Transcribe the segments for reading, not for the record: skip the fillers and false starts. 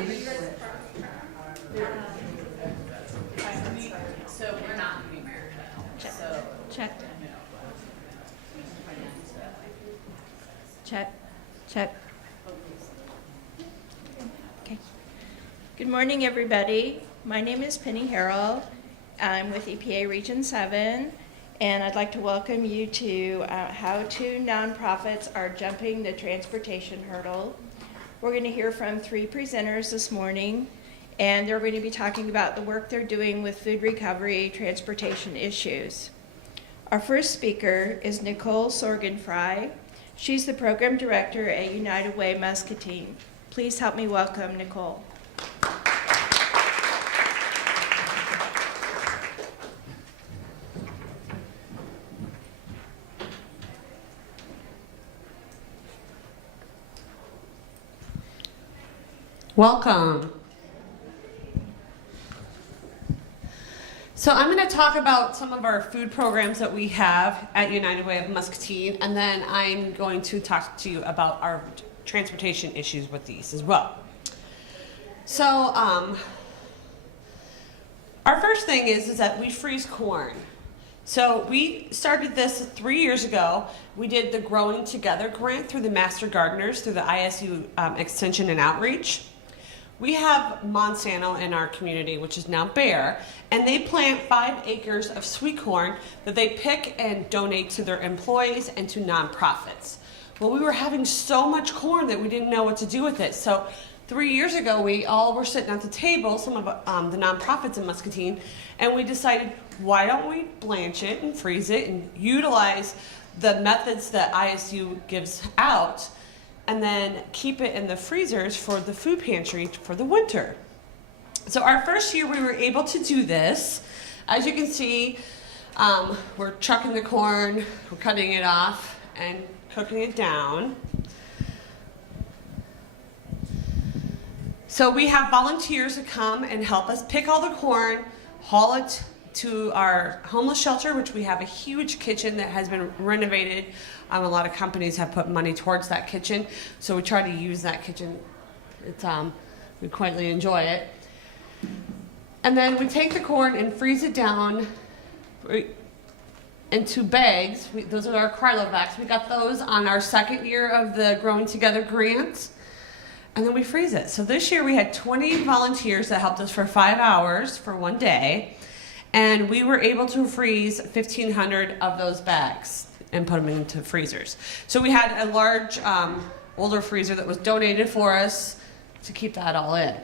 So we're not moving marriage. So Check. Check. Check. Okay. Good morning, everybody. My name is Penny Harrell. I'm with EPA Region 7, and I'd like to welcome you to How Two Nonprofits Are Jumping the Transportation Hurdle. We're going to hear from 3 presenters this morning, and they're going to be talking about the work they're doing with food recovery transportation issues. Our first speaker is Nichole Sorgenfrey. She's the program director at United Way Muscatine. Please help me welcome Nichole. Welcome. So I'm going to talk about some of our food programs that we have at United Way of Muscatine, and then I'm going to talk to you about our transportation issues with these as well. So our first thing is that we freeze corn. So we started this 3 years ago. We did the Growing Together grant through the Master Gardeners through the ISU Extension and Outreach. We have Monsanto in our community, which is now bare, and they plant 5 acres of sweet corn that they pick and donate to their employees and to nonprofits. Well, we were having so much corn that we didn't know what to do with it. So 3 years ago, we all were sitting at the table, some of the nonprofits in Muscatine, and we decided, why don't we blanch it and freeze it and utilize the methods that ISU gives out, and then keep it in the freezers for the food pantry for the winter. So our first year we were able to do this. As you can see, we're chucking the corn, we're cutting it off and cooking it down. So we have volunteers that come and help us pick all the corn, haul it to our homeless shelter, which we have a huge kitchen that has been renovated. A lot of companies have put money towards that kitchen, so we try to use that kitchen. It's we quietly enjoy it. And then we take the corn and freeze it down into bags. Those are our Krylovacs. We got those on our second year of the Growing Together grant. And then we freeze it. So this year we had 20 volunteers that helped us for 5 hours for one day. And we were able to freeze 1,500 of those bags and put them into freezers. So we had a large older freezer that was donated for us to keep that all in.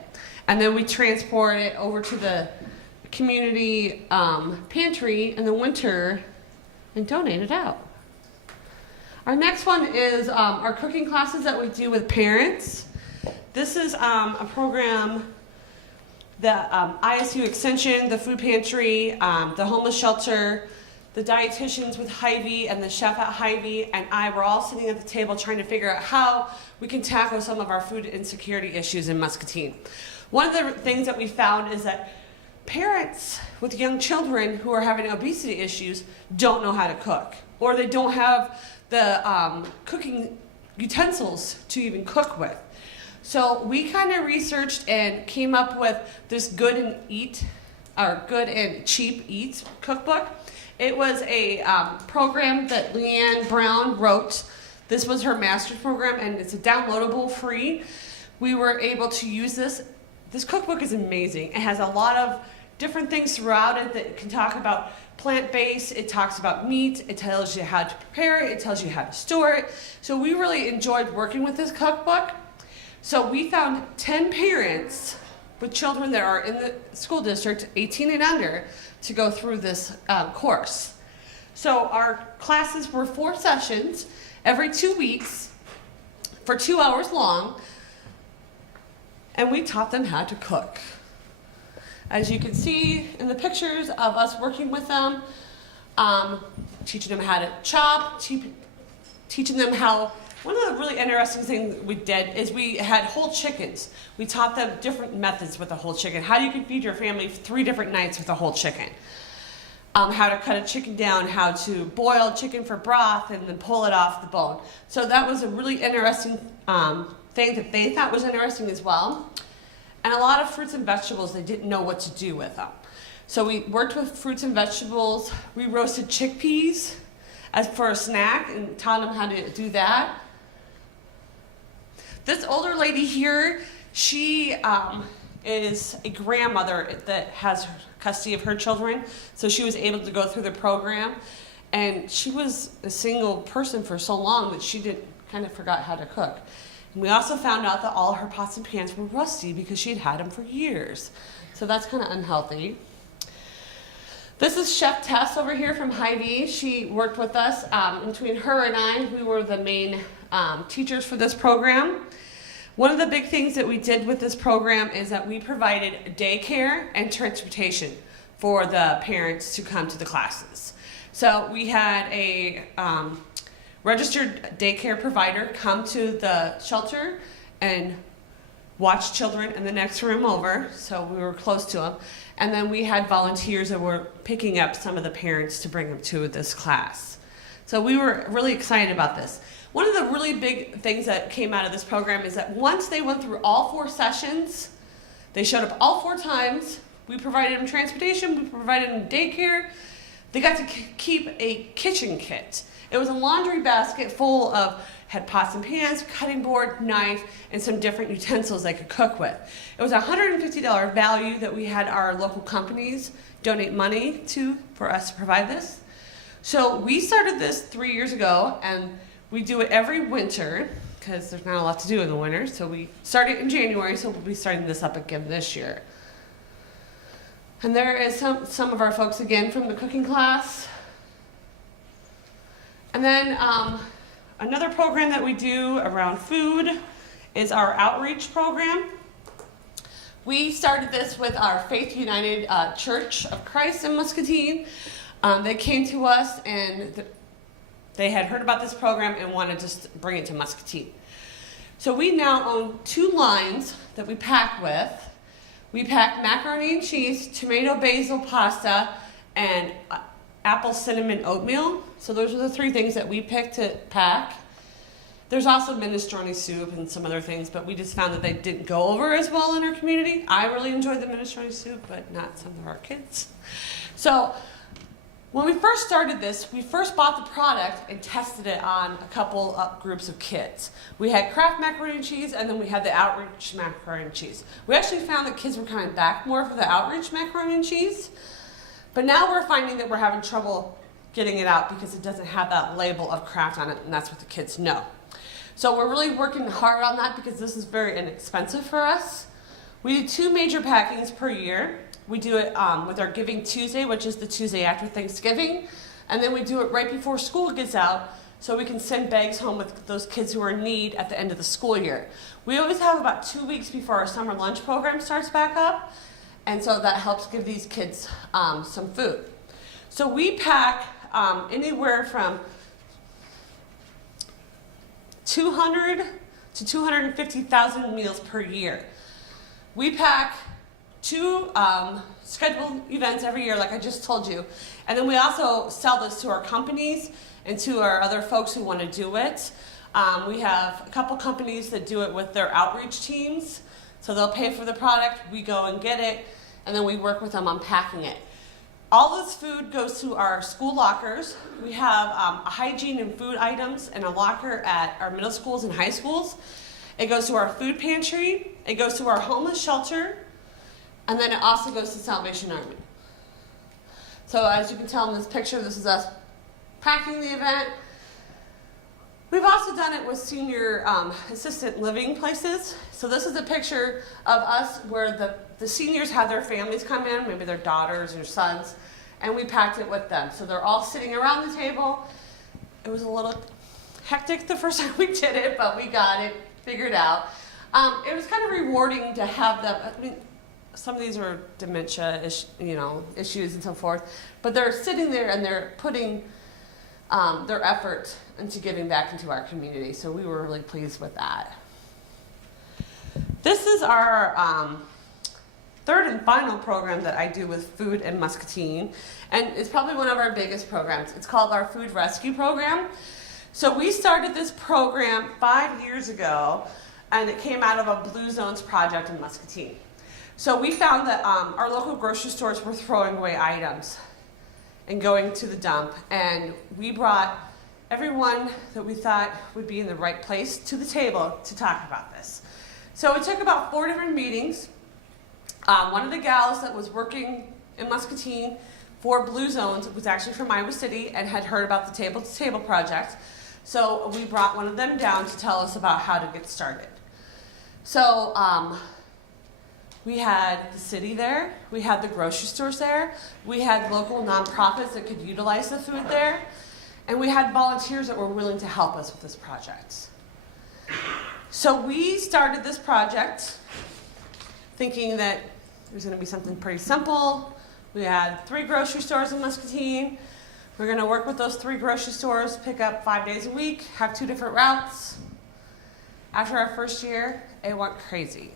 And then we transport it over to the community pantry in the winter and donate it out. Our next one is our cooking classes that we do with parents. This is a program that ISU Extension, the food pantry, the homeless shelter, the dietitians with Hy-Vee and the chef at Hy-Vee and I were all sitting at the table trying to figure out how we can tackle some of our food insecurity issues in Muscatine. One of the things that we found is that parents with young children who are having obesity issues don't know how to cook, or they don't have the cooking utensils to even cook with. So we kind of researched and came up with this Good and Cheap Eats cookbook. It was a program that Leanne Brown wrote. This was her master's program, and it's a downloadable free. We were able to use this. This cookbook is amazing. It has a lot of different things throughout it that can talk about plant-based. It talks about meat. It tells you how to prepare it. It tells you how to store it. So we really enjoyed working with this cookbook. So we found 10 parents with children that are in the school district, 18 and under, to go through this course. So our classes were 4 sessions every 2 weeks for 2 hours long, and we taught them how to cook. As you can see in the pictures of us working with them, teaching them how to chop, teaching them how. One of the really interesting things we did is we had whole chickens. We taught them different methods with a whole chicken. How you can feed your family 3 different nights with a whole chicken. How to cut a chicken down, how to boil chicken for broth and then pull it off the bone. So that was a really interesting thing that they thought was interesting as well. and a lot of fruits and vegetables, they didn't know what to do with them. So we worked with fruits and vegetables. We roasted chickpeas as for a snack and taught them how to do that. This older lady here, she is a grandmother that has custody of her children, so she was able to go through the program. And she was a single person for so long that she kind of forgot how to cook. And we also found out that all her pots and pans were rusty because she'd had them for years. So that's kind of unhealthy. This is Chef Tess over here from Hy-Vee. She worked with us. Between her and I, we were the main teachers for this program. One of the big things that we did with this program is that we provided daycare and transportation for the parents to come to the classes. So we had a registered daycare provider come to the shelter and watch children in the next room over, so we were close to them. And then we had volunteers that were picking up some of the parents to bring them to this class. So we were really excited about this. One of the really big things that came out of this program is that once they went through all 4 sessions, they showed up all 4 times, we provided them transportation, we provided them daycare, they got to keep a kitchen kit. It was a laundry basket full of, had pots and pans, cutting board, knife, and some different utensils they could cook with. It was a $150 value that we had our local companies donate money to for us to provide this. So we started this 3 years ago, and we do it every winter because there's not a lot to do in the winter. So we started in January, so we'll be starting this up again this year. And there is some of our folks again from the cooking class. And then another program that we do around food is our outreach program. We started this with our Faith United Church of Christ in Muscatine. They came to us and they had heard about this program and wanted to bring it to Muscatine. So we now own 2 lines that we pack with. We pack macaroni and cheese, tomato basil pasta, and apple cinnamon oatmeal. So those are the 3 things that we picked to pack. There's also minestrone soup and some other things, but we just found that they didn't go over as well in our community. I really enjoyed the minestrone soup, but not some of our kids. So when we first started this, we first bought the product and tested it on a couple groups of kids. We had Kraft macaroni and cheese, and then we had the outreach macaroni and cheese. We actually found that kids were coming back more for the outreach macaroni and cheese, but now we're finding that we're having trouble getting it out because it doesn't have that label of Kraft on it, and that's what the kids know. So we're really working hard on that because this is very inexpensive for us. We do 2 major packings per year. We do it with our Giving Tuesday, which is the Tuesday after Thanksgiving. And then we do it right before school gets out so we can send bags home with those kids who are in need at the end of the school year. We always have about 2 weeks before our summer lunch program starts back up. And so that helps give these kids some food. So we pack anywhere from 200 to 250,000 meals per year. We pack 2 scheduled events every year, like I just told you. And then we also sell this to our companies and to our other folks who want to do it. We have a couple companies that do it with their outreach teams. So they'll pay for the product, we go and get it, and then we work with them on packing it. All this food goes to our school lockers. We have hygiene and food items in a locker at our middle schools and high schools. It goes to our food pantry. It goes to our homeless shelter. And then it also goes to Salvation Army. So as you can tell in this picture, this is us packing the event. We've also done it with senior assisted living places. So this is a picture of us where the seniors have their families come in, maybe their daughters or sons, and we packed it with them. So they're all sitting around the table. It was a little hectic the first time we did it, but we got it figured out. It was kind of rewarding to have them. I mean, some of these are dementia issues and so forth, but they're sitting there and they're putting their effort into giving back into our community. So we were really pleased with that. This is our 3rd and final program that I do with food in Muscatine, and it's probably one of our biggest programs. It's called our Food Rescue Program. So we started this program 5 years ago, and it came out of a Blue Zones project in Muscatine. So we found that our local grocery stores were throwing away items and going to the dump, and we brought everyone that we thought would be in the right place to the table to talk about this. So it took about 4 different meetings. One of the gals that was working in Muscatine for Blue Zones was actually from Iowa City and had heard about the Table to Table project. So we brought one of them down to tell us about how to get started. So we had the city there, we had the grocery stores there, we had local nonprofits that could utilize the food there, and we had volunteers that were willing to help us with this project. So we started this project thinking that it was going to be something pretty simple. We had 3 grocery stores in Muscatine. We're going to work with those 3 grocery stores, pick up 5 days a week, have 2 different routes. After our first year, it went crazy.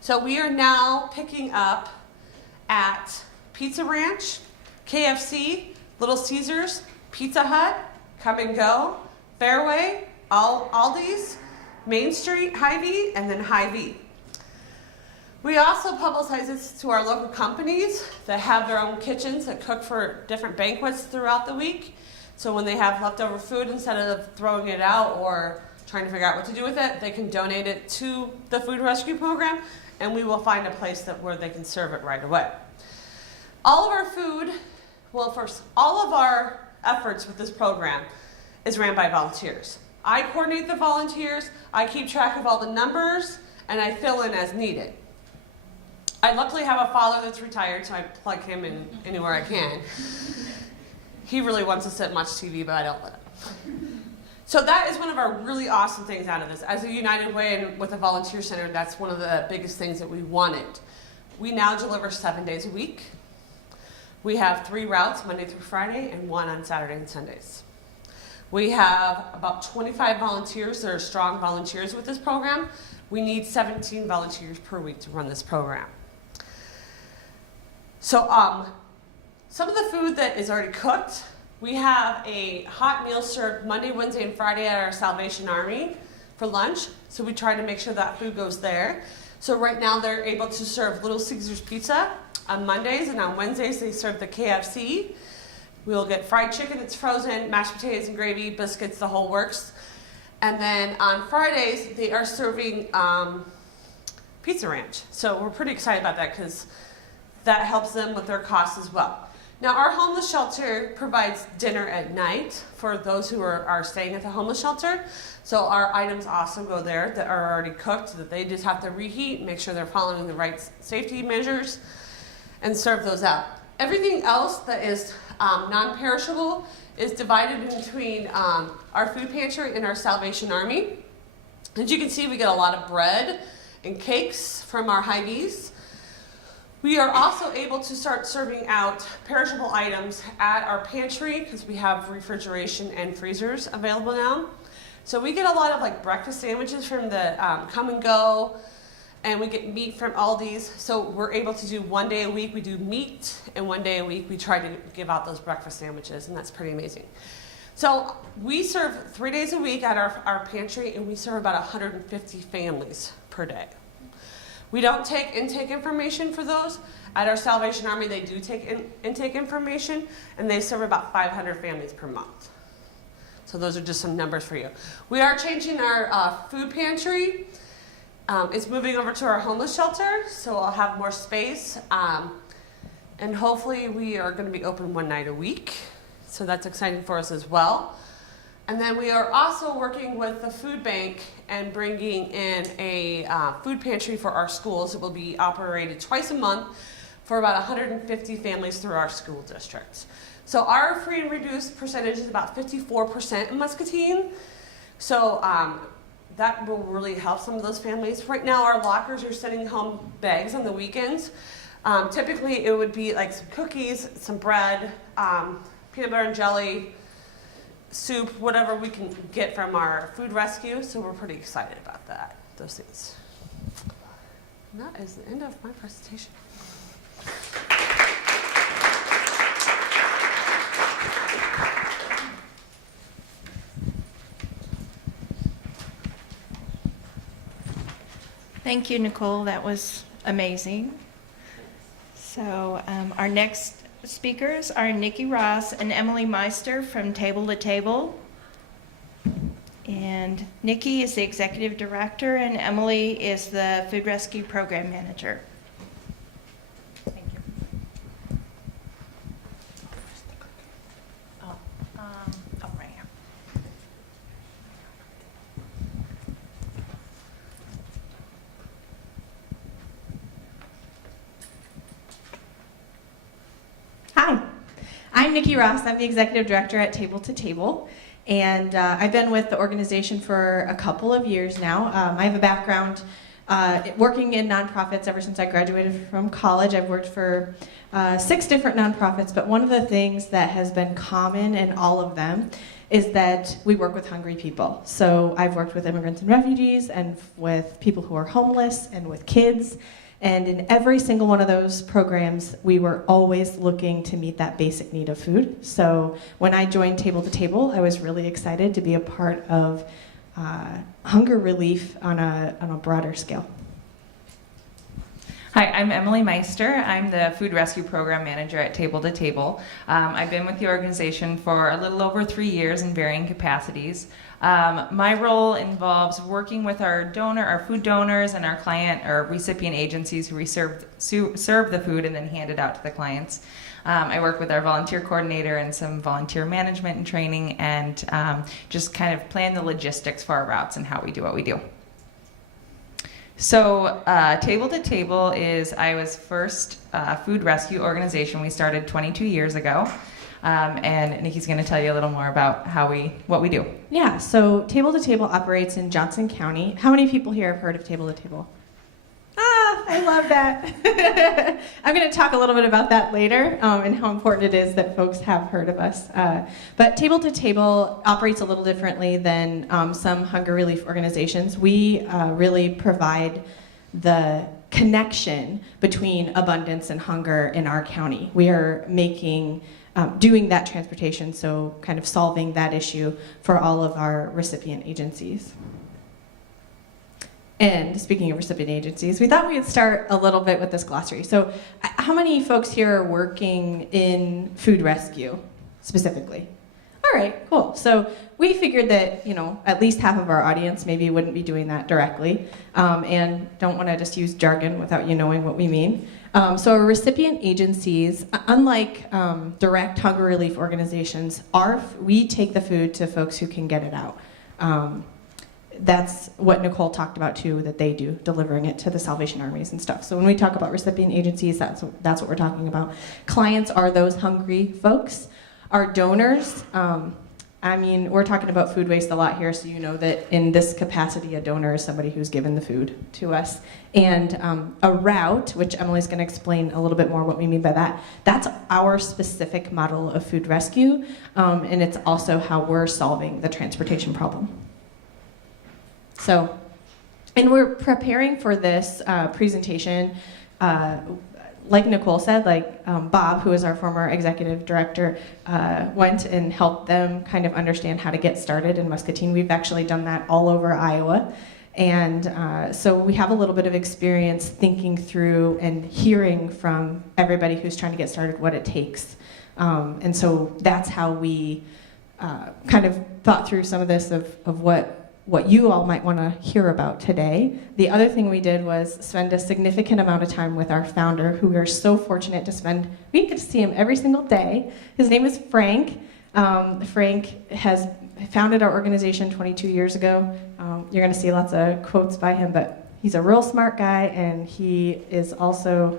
So we are now picking up at Pizza Ranch, KFC, Little Caesars, Pizza Hut, Come and Go, Fairway, Aldi's, Main Street, Hy-Vee, and then Hy-Vee. We also publicize this to our local companies that have their own kitchens that cook for different banquets throughout the week. So when they have leftover food, instead of throwing it out or trying to figure out what to do with it, they can donate it to the food rescue program, and we will find a place where they can serve it right away. All of our food, well, first, all of our efforts with this program is ran by volunteers. I coordinate the volunteers, I keep track of all the numbers, and I fill in as needed. I luckily have a father that's retired, so I plug him in anywhere I can. He really wants to sit and watch TV, but I don't let him. So that is one of our really awesome things out of this. As a United Way and with a volunteer center, that's one of the biggest things that we wanted. We now deliver 7 days a week. We have 3 routes, Monday through Friday, and 1 on Saturday and Sundays. We have about 25 volunteers that are strong volunteers with this program. We need 17 volunteers per week to run this program. So some of the food that is already cooked, we have a hot meal served Monday, Wednesday, and Friday at our Salvation Army for lunch. So we try to make sure that food goes there. So right now they're able to serve Little Caesars pizza on Mondays, and on Wednesdays they serve the KFC. We'll get fried chicken that's frozen, mashed potatoes and gravy, biscuits, the whole works. And then on Fridays they are serving Pizza Ranch. So we're pretty excited about that because that helps them with their costs as well. Now our homeless shelter provides dinner at night for those who are staying at the homeless shelter. So our items also go there that are already cooked, so that they just have to reheat, make sure they're following the right safety measures, and serve those out. Everything else that is non-perishable is divided between our food pantry and our Salvation Army. As you can see, we get a lot of bread and cakes from our Hy-Vees. We are also able to start serving out perishable items at our pantry because we have refrigeration and freezers available now. So we get a lot of like breakfast sandwiches from the Come and Go, and we get meat from Aldi's. So we're able to do 1 day a week we do meat, and 1 day a week we try to give out those breakfast sandwiches, and that's pretty amazing. So we serve 3 days a week at our pantry, and we serve about 150 families per day. We don't take intake information for those. At our Salvation Army, they do take intake information, and they serve about 500 families per month. So those are just some numbers for you. We are changing our food pantry. It's moving over to our homeless shelter, so I'll have more space. And hopefully we are going to be open 1 night a week. So that's exciting for us as well. And then we are also working with the food bank and bringing in a food pantry for our schools. It will be operated twice a month for about 150 families through our school districts. So our free and reduced percentage is about 54% in Muscatine. So that will really help some of those families. Right now our lockers are sending home bags on the weekends. Typically it would be like some cookies, some bread, peanut butter and jelly, soup, whatever we can get from our food rescue. So we're pretty excited about that, those things. And that is the end of my presentation. Thank you, Nichole. That was amazing. So our next speakers are Nicki Ross and Emily Meister from Table to Table. And Nicki is the executive director and Emily is the food rescue program manager. Thank you. Right here. Hi, I'm Nicki Ross. I'm the executive director at Table to Table, and I've been with the organization for a couple of years now. I have a background working in nonprofits ever since I graduated from college. I've worked for 6 different nonprofits, but one of the things that has been common in all of them is that we work with hungry people. So I've worked with immigrants and refugees, and with people who are homeless, and with kids. And in every single one of those programs, we were always looking to meet that basic need of food. So when I joined Table to Table, I was really excited to be a part of hunger relief on a broader scale. Hi, I'm Emily Meister. I'm the Food Rescue Program Manager at Table to Table. I've been with the organization for a little over 3 years in varying capacities. My role involves working with our food donors and our client or recipient agencies who serve the food and then hand it out to the clients. I work with our volunteer coordinator and some volunteer management and training, and just kind of plan the logistics for our routes and how we do what we do. So Table to Table is Iowa's first food rescue organization. We started 22 years ago. And Nicki's going to tell you a little more about what we do. Yeah, so Table to Table operates in Johnson County. How many people here have heard of Table to Table? Ah, I love that. I'm going to talk a little bit about that later and how important it is that folks have heard of us. But Table to Table operates a little differently than some hunger relief organizations. We really provide the connection between abundance and hunger in our county. We are doing that transportation, so kind of solving that issue for all of our recipient agencies. And speaking of recipient agencies, we thought we would start a little bit with this glossary. So how many folks here are working in food rescue specifically? All right, cool. So we figured that, at least half of our audience maybe wouldn't be doing that directly, and don't want to just use jargon without you knowing what we mean. So our recipient agencies, unlike direct hunger relief organizations, we take the food to folks who can get it out. That's what Nichole talked about too, that they do, delivering it to the Salvation Armies and stuff. So when we talk about recipient agencies, that's what we're talking about. Clients are those hungry folks. Our donors, we're talking about food waste a lot here, so you know that in this capacity, a donor is somebody who's given the food to us. And a route, which Emily's going to explain a little bit more what we mean by that, that's our specific model of food rescue, and it's also how we're solving the transportation problem. So, and we're preparing for this presentation, like Nichole said, Bob, who is our former executive director, went and helped them kind of understand how to get started in Muscatine. We've actually done that all over Iowa. And so we have a little bit of experience thinking through and hearing from everybody who's trying to get started what it takes. And so that's how we kind of thought through some of this of what you all might want to hear about today. The other thing we did was spend a significant amount of time with our founder, who we are so fortunate to spend. We get to see him every single day. His name is Frank. Frank has founded our organization 22 years ago. You're going to see lots of quotes by him, but he's a real smart guy, and he is also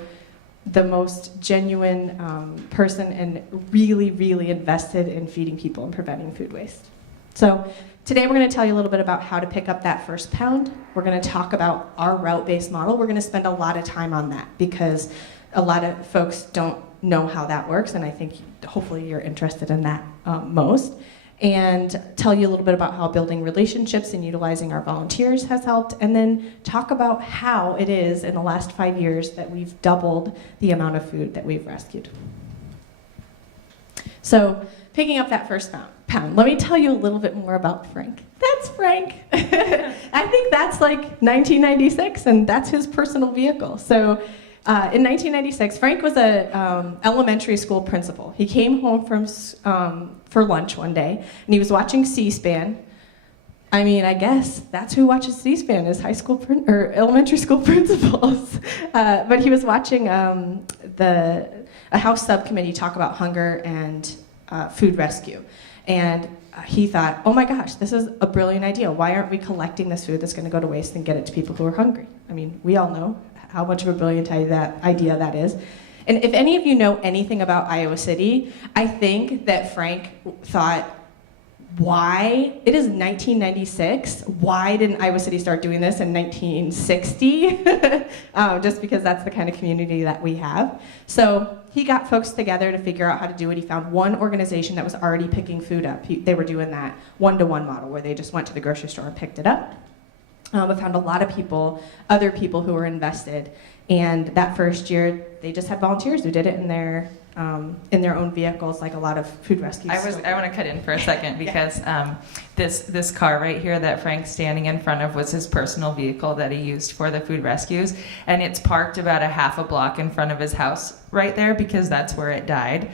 the most genuine person and really, really invested in feeding people and preventing food waste. So today we're going to tell you a little bit about how to pick up that first pound. We're going to talk about our route-based model. We're going to spend a lot of time on that because a lot of folks don't know how that works, and I think hopefully you're interested in that most. And tell you a little bit about how building relationships and utilizing our volunteers has helped, and then talk about how it is in the last 5 years that we've doubled the amount of food that we've rescued. So picking up that first pound. pound. Let me tell you a little bit more about Frank. That's Frank. I think that's like 1996, and that's his personal vehicle. So in 1996, Frank was a elementary school principal. He came home from for lunch one day, and he was watching C-SPAN. I mean, I guess that's who watches C-SPAN is high school or elementary school principals. But he was watching a House subcommittee talk about hunger and food rescue. And he thought, oh my gosh, this is a brilliant idea. Why aren't we collecting this food that's going to go to waste and get it to people who are hungry? I mean, we all know how much of a brilliant idea that is. And if any of you know anything about Iowa City, I think that Frank thought, why? It is 1996. Why didn't Iowa City start doing this in 1960? Just because that's the kind of community that we have. So he got folks together to figure out how to do it. He found one organization that was already picking food up. They were doing that one-to-one model where they just went to the grocery store and picked it up. But found a lot of people, other people who were invested. And that first year, they just had volunteers who did it in their own vehicles, like a lot of food rescues. I want to cut in for a second because this car right here that Frank's standing in front of was his personal vehicle that he used for the food rescues, and it's parked about a half a block in front of his house right there because that's where it died.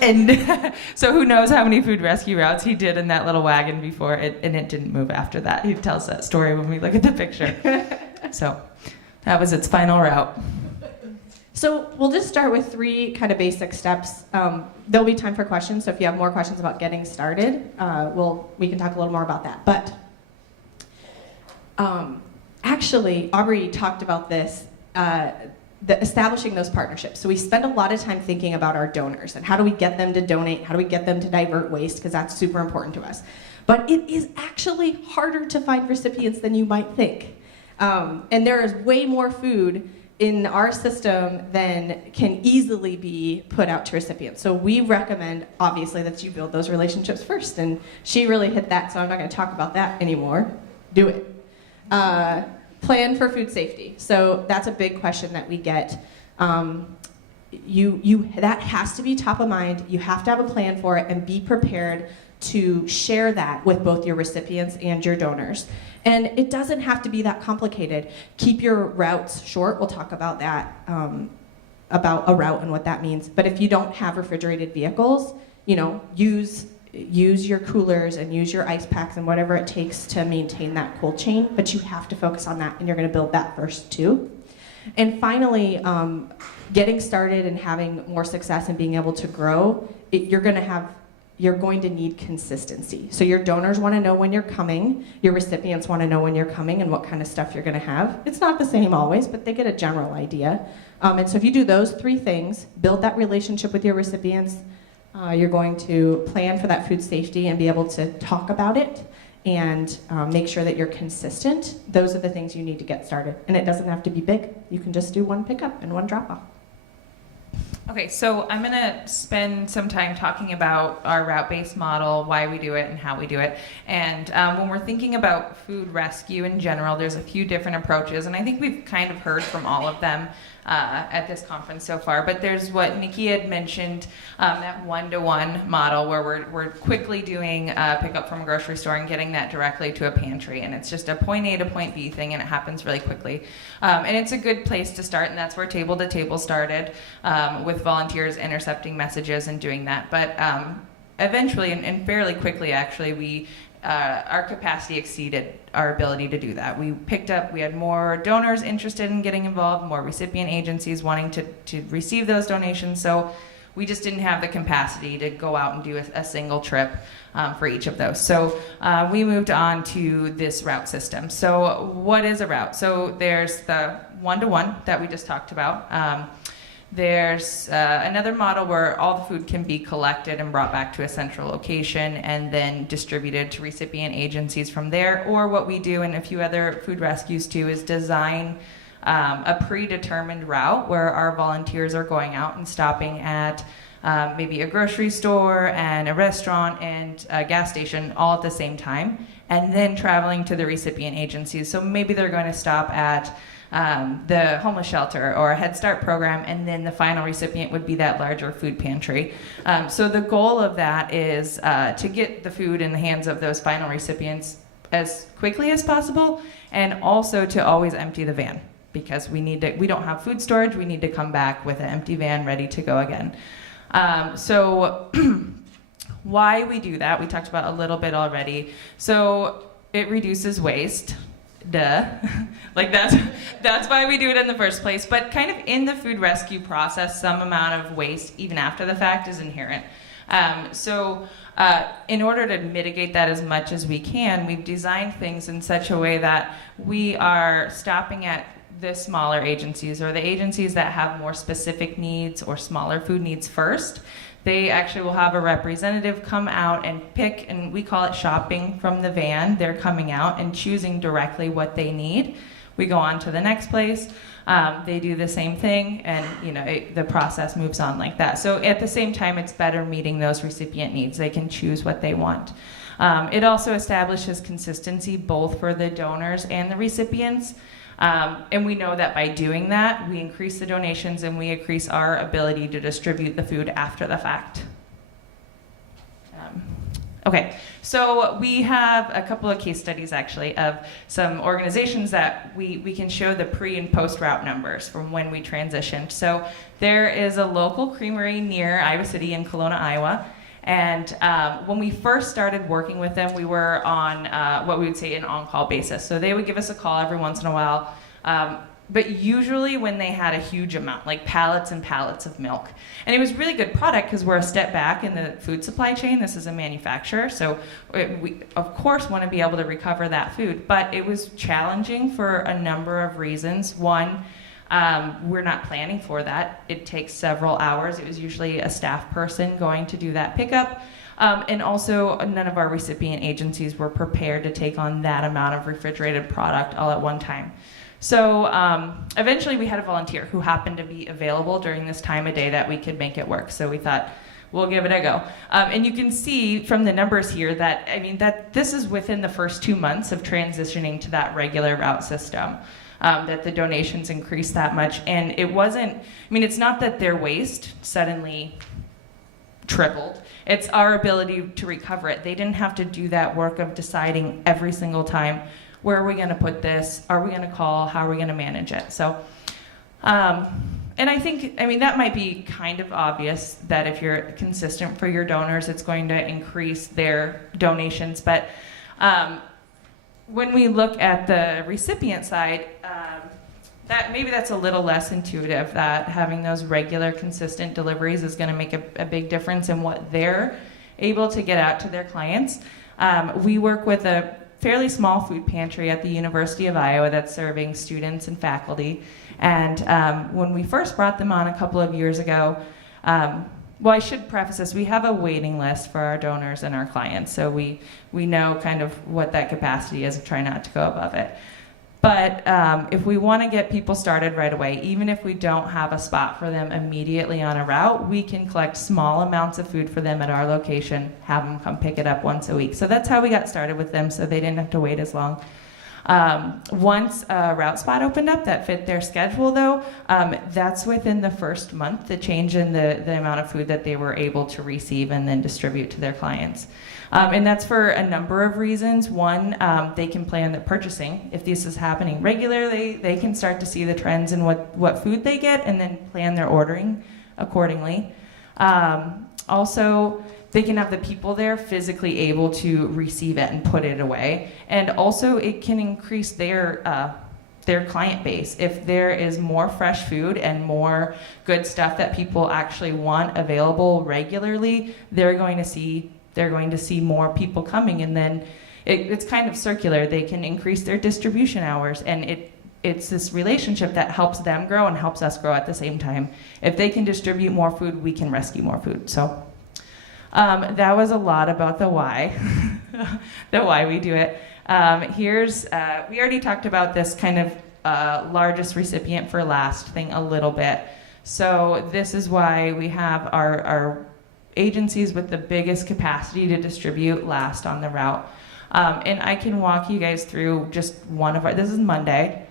And so who knows how many food rescue routes he did in that little wagon before it, and it didn't move after that. He tells that story when we look at the picture. So that was its final route. So we'll just start with 3 kind of basic steps. There'll be time for questions, so if you have more questions about getting started, we can talk a little more about that. But actually, Aubrey talked about this, establishing those partnerships. So we spend a lot of time thinking about our donors and how do we get them to donate, how do we get them to divert waste, because that's super important to us. But it is actually harder to find recipients than you might think. And there is way more food in our system than can easily be put out to recipients. So we recommend, obviously, that you build those relationships first. And she really hit that, so I'm not going to talk about that anymore. Do it. Plan for food safety. So that's a big question that we get. That has to be top of mind. You have to have a plan for it and be prepared to share that with both your recipients and your donors. And it doesn't have to be that complicated. Keep your routes short. We'll talk about that, about a route and what that means. But if you don't have refrigerated vehicles, use your coolers and use your ice packs and whatever it takes to maintain that cold chain. But you have to focus on that, and you're going to build that first too. And finally, getting started and having more success and being able to grow, you're going to need consistency. So your donors want to know when you're coming, your recipients want to know when you're coming and what kind of stuff you're going to have. It's not the same always, but they get a general idea. And so if you do those 3 things, build that relationship with your recipients, you're going to plan for that food safety and be able to talk about it and make sure that you're consistent. Those are the things you need to get started. And it doesn't have to be big. You can just do 1 pickup and 1 drop-off. Okay, so I'm going to spend some time talking about our route-based model, why we do it, and how we do it. And when we're thinking about food rescue in general, there's a few different approaches, and I think we've kind of heard from all of them at this conference so far. But there's what Nicki had mentioned, that one-to-one model where we're quickly doing pickup from a grocery store and getting that directly to a pantry. And it's just a point A to point B thing, and it happens really quickly. And it's a good place to start, and that's where Table to Table started, with volunteers intercepting messages and doing that. But eventually, and fairly quickly actually, our capacity exceeded our ability to do that. We had more donors interested in getting involved, more recipient agencies wanting to receive those donations, so we just didn't have the capacity to go out and do a single trip for each of those. So we moved on to this route system. So what is a route? So there's the one-to-one that we just talked about. There's another model where all the food can be collected and brought back to a central location and then distributed to recipient agencies from there. Or what we do, and a few other food rescues too, is design a predetermined route where our volunteers are going out and stopping at maybe a grocery store and a restaurant and a gas station all at the same time, and then traveling to the recipient agencies. So maybe they're going to stop at the homeless shelter or a Head Start program, and then the final recipient would be that larger food pantry. So the goal of that is to get the food in the hands of those final recipients as quickly as possible, and also to always empty the van, because we don't have food storage, we need to come back with an empty van ready to go again. So why we do that, we talked about a little bit already. So it reduces waste. Duh. Like that's why we do it in the first place. But kind of in the food rescue process, some amount of waste, even after the fact, is inherent. In order to mitigate that as much as we can, we've designed things in such a way that we are stopping at the smaller agencies, or the agencies that have more specific needs or smaller food needs first. They actually will have a representative come out and pick, and we call it shopping from the van. They're coming out and choosing directly what they need. We go on to the next place. They do the same thing, and the process moves on like that. So at the same time, it's better meeting those recipient needs. They can choose what they want. It also establishes consistency both for the donors and the recipients. And we know that by doing that, we increase the donations and we increase our ability to distribute the food after the fact. Okay, so we have a couple of case studies actually of some organizations that we can show the pre and post route numbers from when we transitioned. So there is a local creamery near Iowa City in Kelowna, Iowa. And when we first started working with them, we were on what we would say an on-call basis. So they would give us a call every once in a while, but usually when they had a huge amount, like pallets and pallets of milk. And it was really good product because we're a step back in the food supply chain. This is a manufacturer, so we of course want to be able to recover that food. But it was challenging for a number of reasons. One, we're not planning for that. It takes several hours. It was usually a staff person going to do that pickup. And also, none of our recipient agencies were prepared to take on that amount of refrigerated product all at one time. So eventually we had a volunteer who happened to be available during this time of day that we could make it work. So we thought, we'll give it a go. And you can see from the numbers here that, that this is within the first 2 months of transitioning to that regular route system. That the donations increased that much. And it wasn't, it's not that their waste suddenly tripled. It's our ability to recover it. They didn't have to do that work of deciding every single time, where are we going to put this? Are we going to call? How are we going to manage it? So, and I think, that might be kind of obvious that if you're consistent for your donors, it's going to increase their donations. But when we look at the recipient side, that's a little less intuitive, that having those regular, consistent deliveries is going to make a big difference in what they're able to get out to their clients. We work with a fairly small food pantry at the University of Iowa that's serving students and faculty. And when we first brought them on a couple of years ago, well, I should preface this, we have a waiting list for our donors and our clients, so we know kind of what that capacity is and try not to go above it. But if we want to get people started right away, even if we don't have a spot for them immediately on a route, we can collect small amounts of food for them at our location, have them come pick it up once a week. So that's how we got started with them, so they didn't have to wait as long. Once a route spot opened up that fit their schedule, though, that's within the first month, the change in the amount of food that they were able to receive and then distribute to their clients. And that's for a number of reasons. One, they can plan their purchasing. If this is happening regularly, they can start to see the trends in what food they get and then plan their ordering accordingly. Also, they can have the people there physically able to receive it and put it away. And also, it can increase their client base. If there is more fresh food and more good stuff that people actually want available regularly, they're going to see more people coming, and then it's kind of circular. They can increase their distribution hours, and it's this relationship that helps them grow and helps us grow at the same time. If they can distribute more food, we can rescue more food. So that was a lot about the why, the why we do it. We already talked about this kind of largest recipient for last thing a little bit. So this is why we have our agencies with the biggest capacity to distribute last on the route. And I can walk you guys through just one of our, this is Monday.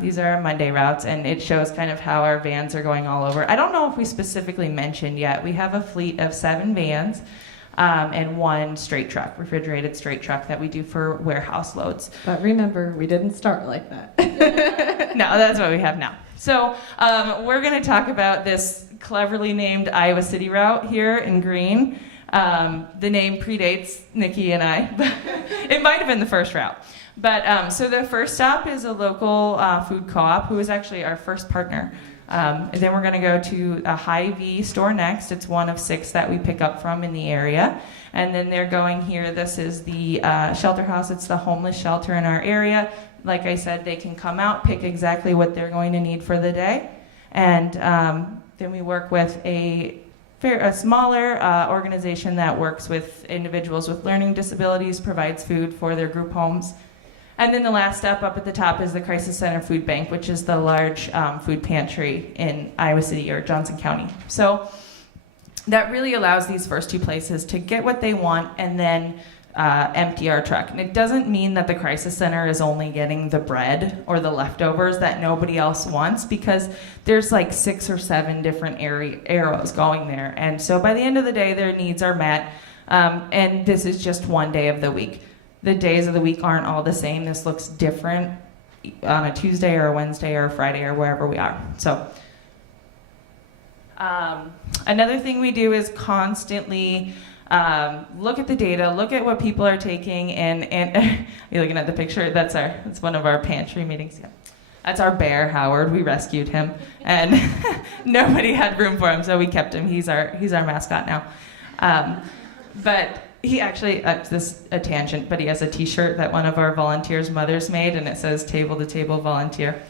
These are our Monday routes, and it shows kind of how our vans are going all over. I don't know if we specifically mentioned yet, we have a fleet of 7 vans and 1 straight truck, refrigerated straight truck that we do for warehouse loads. But remember, we didn't start like that. No, that's what we have now. So we're going to talk about this cleverly named Iowa City route here in green. The name predates Nicki and I, but it might have been the first route. But so the first stop is a local food co-op who is actually our first partner. And then we're going to go to a Hy-Vee store next. It's one of 6 that we pick up from in the area. And then they're going here. This is the shelter house. It's the homeless shelter in our area. Like I said, they can come out, pick exactly what they're going to need for the day. And then we work with a smaller organization that works with individuals with learning disabilities, provides food for their group homes. And then the last step up at the top is the Crisis Center Food Bank, which is the large food pantry in Iowa City or Johnson County. So that really allows these first 2 places to get what they want and then empty our truck. And it doesn't mean that the Crisis Center is only getting the bread or the leftovers that nobody else wants, because there's like 6 or 7 different arrows going there. And so by the end of the day, their needs are met. And this is just one day of the week. The days of the week aren't all the same. This looks different on a Tuesday or a Wednesday or a Friday or wherever we are. So another thing we do is constantly look at the data, look at what people are taking, and you're looking at the picture. That's one of our pantry meetings. Yeah. That's our bear, Howard. We rescued him, and nobody had room for him, so we kept him. He's our mascot now. But he actually, this a tangent, but he has a T-shirt that one of our volunteers' mothers made, and it says "Table to Table Volunteer."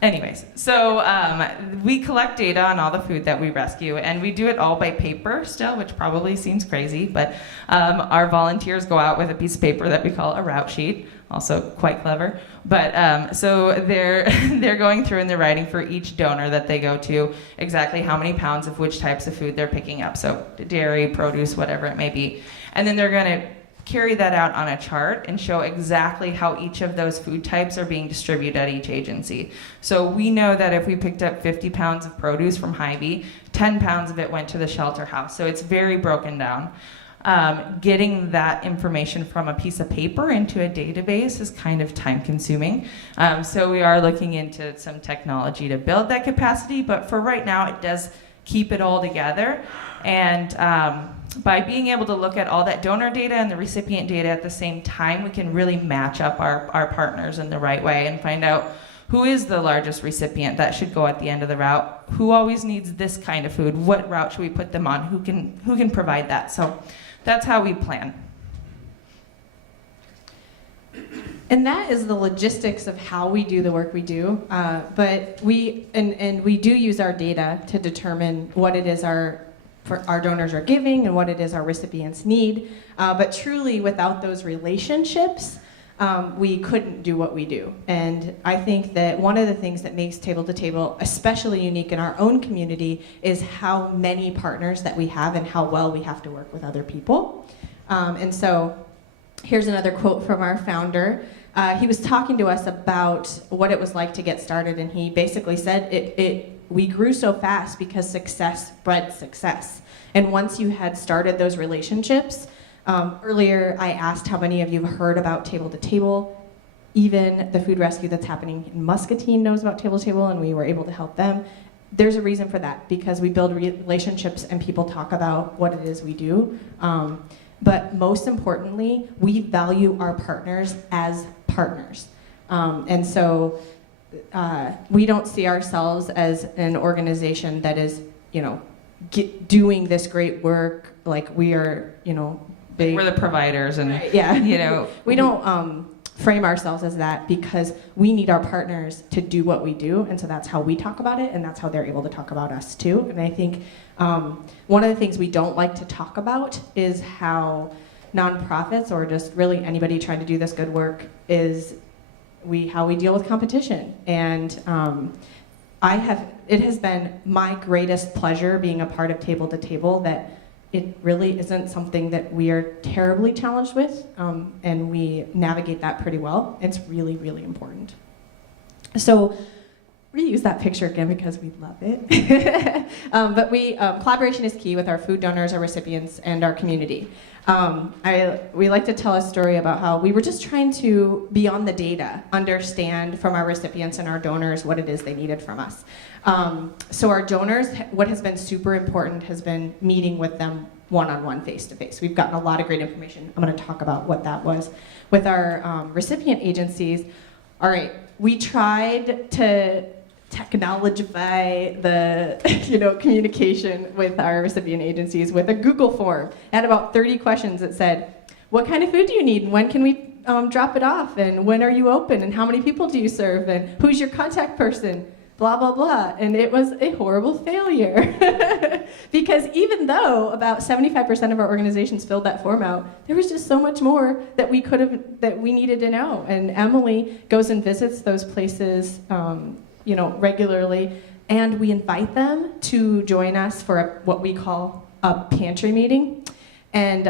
Anyways, so we collect data on all the food that we rescue, and we do it all by paper still, which probably seems crazy, but our volunteers go out with a piece of paper that we call a route sheet, also quite clever. But so they're going through and they're writing for each donor that they go to exactly how many pounds of which types of food they're picking up, so dairy, produce, whatever it may be. And then they're going to carry that out on a chart and show exactly how each of those food types are being distributed at each agency. So we know that if we picked up 50 pounds of produce from Hy-Vee, 10 pounds of it went to the shelter house. So it's very broken down. Getting that information from a piece of paper into a database is kind of time consuming. So we are looking into some technology to build that capacity, but for right now it does keep it all together. And by being able to look at all that donor data and the recipient data at the same time, we can really match up our partners in the right way and find out who is the largest recipient that should go at the end of the route, who always needs this kind of food, what route should we put them on, who can provide that. So that's how we plan. And that is the logistics of how we do the work we do. But we do use our data to determine what it is our donors are giving and what it is our recipients need. But truly, without those relationships, we couldn't do what we do. And I think that one of the things that makes Table to Table especially unique in our own community is how many partners that we have and how well we have to work with other people. And so here's another quote from our founder. He was talking to us about what it was like to get started, and he basically said we grew so fast because success bred success. And once you had started those relationships, earlier I asked how many of you have heard about Table to Table. Even the food rescue that's happening in Muscatine knows about Table to Table, and we were able to help them. There's a reason for that, because we build relationships and people talk about what it is we do. But most importantly, we value our partners as partners. And so we don't see ourselves as an organization that is, doing this great work like we are, big. We're the providers, and right, yeah. We don't frame ourselves as that, because we need our partners to do what we do, and so that's how we talk about it, and that's how they're able to talk about us too. And I think one of the things we don't like to talk about is how nonprofits, or just really anybody trying to do this good work, is how we deal with competition. And it has been my greatest pleasure being a part of Table to Table that it really isn't something that we are terribly challenged with, and we navigate that pretty well. It's really, really important. So reuse that picture again because we love it. But collaboration is key with our food donors, our recipients, and our community. We like to tell a story about how we were just trying to, beyond the data, understand from our recipients and our donors what it is they needed from us. So our donors, what has been super important has been meeting with them one-on-one, face-to-face. We've gotten a lot of great information. I'm going to talk about what that was. With our recipient agencies, all right, we tried to technologify the communication with our recipient agencies with a Google form. It had about 30 questions that said, what kind of food do you need, and when can we drop it off, and when are you open, and how many people do you serve, and who's your contact person, blah, blah, blah. And it was a horrible failure. Because even though about 75% of our organizations filled that form out, there was just so much more that we needed to know. And Emily goes and visits those places regularly, and we invite them to join us for what we call a pantry meeting. And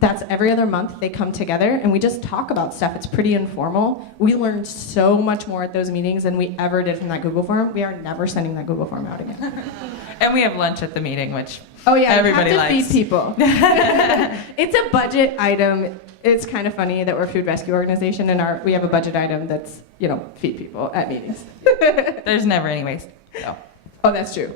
that's every other month they come together and we just talk about stuff. It's pretty informal. We learned so much more at those meetings than we ever did from that Google form. We are never sending that Google form out again. And we have lunch at the meeting, which you everybody have to likes. feed people. It's a budget item. It's kind of funny that we're a food rescue organization and we have a budget item that's, feed people at meetings. There's never any waste. So. Oh, that's true.